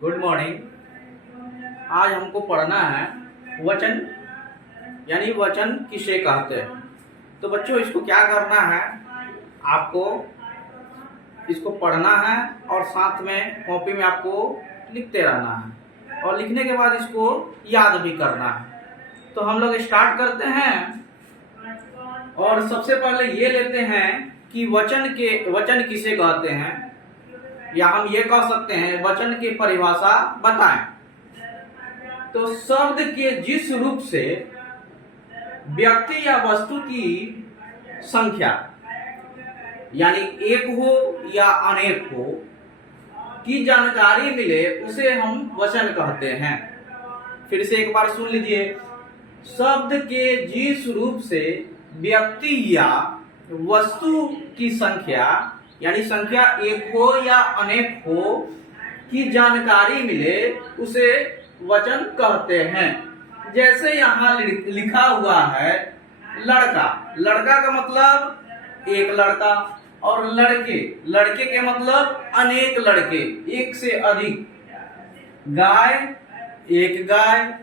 Good morning. आज हमको पढ़ना है वचन, यानी वचन किसे कहते हैं। तो बच्चों इसको क्या करना है, आपको इसको पढ़ना है और साथ में कॉपी में आपको लिखते रहना है और लिखने के बाद इसको याद भी करना है। तो हम लोग स्टार्ट करते हैं और सबसे पहले ये लेते हैं कि वचन किसे कहते हैं, या हम ये कह सकते हैं वचन की परिभाषा बताएं। तो शब्द के जिस रूप से व्यक्ति या वस्तु की संख्या, यानी एक हो या अनेक हो, की जानकारी मिले उसे हम वचन कहते हैं। फिर से एक बार सुन लीजिए। शब्द के जिस रूप से व्यक्ति या वस्तु की संख्या, यानी संख्या एक हो या अनेक हो, की जानकारी मिले उसे वचन कहते हैं। जैसे यहाँ लिखा हुआ है लड़का। लड़का का मतलब एक लड़का, और लड़के के मतलब अनेक लड़के, एक से अधिक। गाय एक गाय,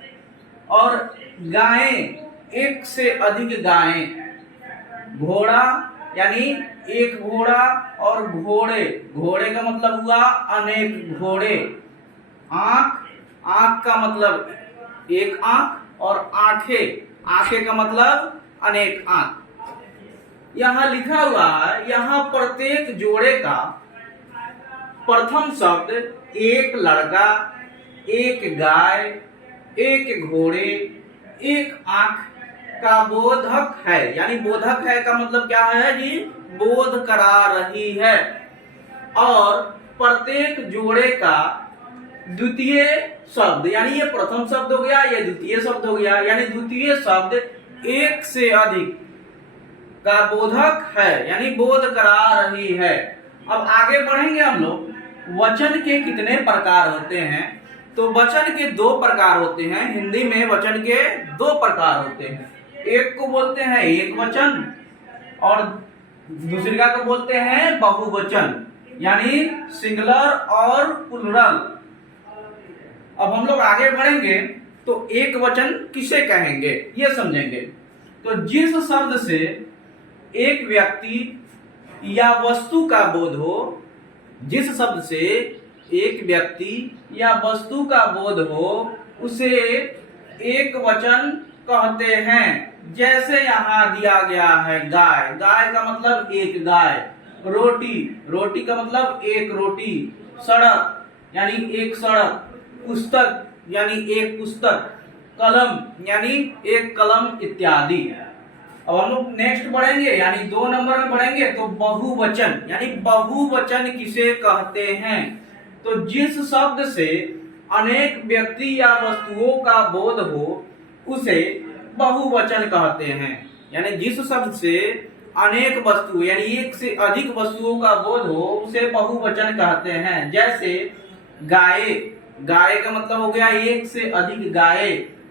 और गायें एक से अधिक गायें। घोड़ा यानी एक घोड़ा और घोड़े का मतलब हुआ अनेक घोड़े। आंख का मतलब एक आंख, और आंखें का मतलब अनेक आंख। यहाँ लिखा हुआ है, यहाँ प्रत्येक जोड़े का प्रथम शब्द एक लड़का, एक गाय, एक घोड़े, एक आंख का बोधक है। यानी बोधक है का मतलब क्या है जी, बोध करा रही है। और प्रत्येक जोड़े का द्वितीय शब्द, यानी ये प्रथम शब्द हो गया, ये द्वितीय शब्द हो गया, यानी द्वितीय शब्द एक से अधिक का बोधक है, यानी बोध करा रही है। अब आगे बढ़ेंगे हम लोग। वचन के कितने प्रकार होते हैं? तो वचन के दो प्रकार होते हैं। हिंदी में वचन के दो प्रकार होते हैं। एक को बोलते हैं एक वचन, और दूसरे को बोलते हैं बहुवचन, यानी सिंगुलर और प्लूरल। अब हम लोग आगे बढ़ेंगे तो एक वचन किसे कहेंगे ये समझेंगे। तो जिस शब्द से एक व्यक्ति या वस्तु का बोध हो, जिस शब्द से एक व्यक्ति या वस्तु का बोध हो, उसे एक वचन कहते हैं। जैसे यहाँ दिया गया है गाय। गाय का मतलब एक गाय। रोटी का मतलब एक रोटी। सड़क यानी एक सड़क। पुस्तक यानी एक पुस्तक। कलम यानी एक कलम इत्यादि। अब हम लोग नेक्स्ट बढ़ेंगे, यानी 2 नंबर में बढ़ेंगे तो बहुवचन, यानी बहुवचन किसे कहते हैं? तो जिस शब्द से अनेक व्यक्ति या वस्तुओं का बोध हो उसे बहुवचन कहते हैं। यानी जिस शब्द से अनेक वस्तु, यानी एक से अधिक वस्तुओं का बोध हो उसे बहुवचन कहते हैं। जैसे गाय का मतलब हो गया एक से अधिक गाय।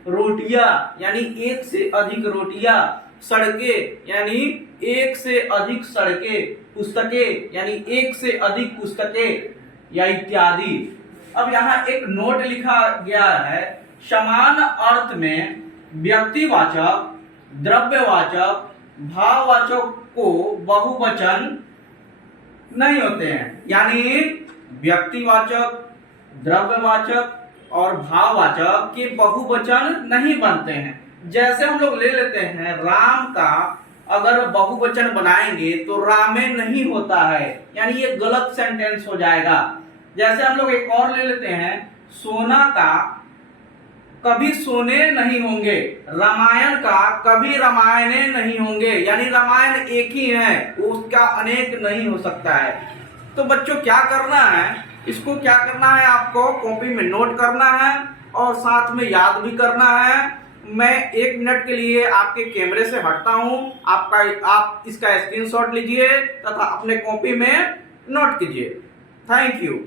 रोटियां यानी एक से अधिक रोटियां। सड़कें यानी एक से अधिक सड़कें। पुस्तकें यानी एक से अधिक पुस्तकें, या इत्यादि। अब यहाँ एक नोट लिखा गया है, समान अर्थ में व्यक्तिवाचक, द्रव्यवाचक, भाववाचक को बहुवचन नहीं होते हैं। यानी व्यक्तिवाचक, द्रव्यवाचक और भाववाचक के बहुवचन नहीं बनते हैं। जैसे हम लोग ले लेते हैं राम का, अगर बहुवचन बनाएंगे तो रामे नहीं होता है, यानी ये गलत सेंटेंस हो जाएगा। जैसे हम लोग एक और ले लेते हैं, सोना का कभी सोने नहीं होंगे। रामायण का कभी रामायणे नहीं होंगे, यानी रामायण एक ही है, उसका अनेक नहीं हो सकता है। तो बच्चों क्या करना है, इसको क्या करना है, आपको कॉपी में नोट करना है और साथ में याद भी करना है। मैं 1 मिनट के लिए आपके कैमरे से हटता हूं, आप इसका स्क्रीनशॉट लीजिए तथा अपने कॉपी में नोट कीजिए। Thank you.